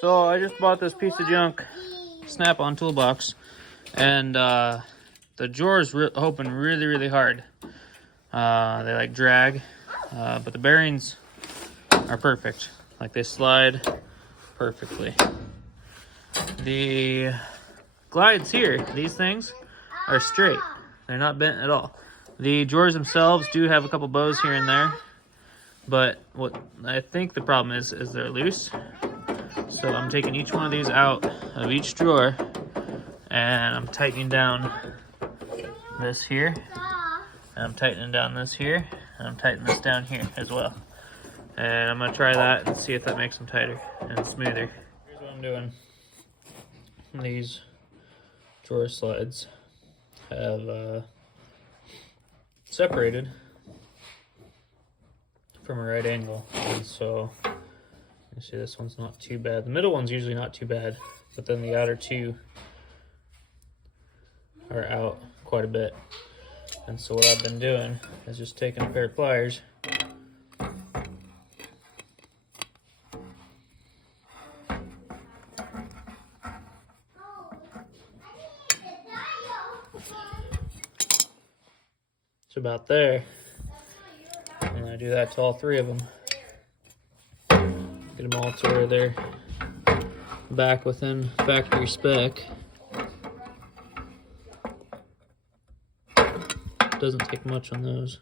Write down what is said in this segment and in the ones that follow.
So I just bought this piece of junk Snap-on toolbox, and the drawers open really hard. They like drag, but the bearings are perfect. Like they slide perfectly. The glides here, these things are straight. They're not bent at all. The drawers themselves do have a couple bows here and there, but what I think the problem is they're loose. So I'm taking each one of these out of each drawer, and I'm tightening down this here, and I'm tightening down this here, and I'm tightening this down here as well. And I'm gonna try that and see if that makes them tighter and smoother. Here's what I'm doing. These drawer slides have separated from a right angle, and so you see this one's not too bad. The middle one's usually not too bad, but then the outer two are out quite a bit. And so what I've been doing is just taking a pair of pliers to about there, and I do that to all three of them. Get them all to where they're back within factory spec. Doesn't take much on those.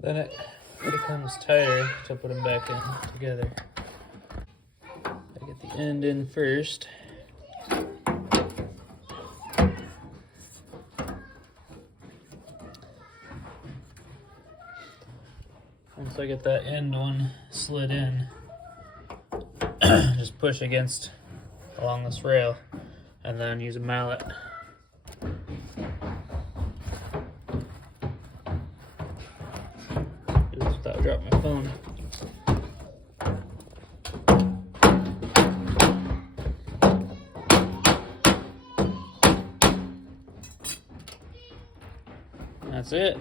Then it becomes tighter to put them back in together. I get the end in first. Once I get that end one slid in, just push against along this rail and then use a mallet. Do this without dropping my phone. That's it.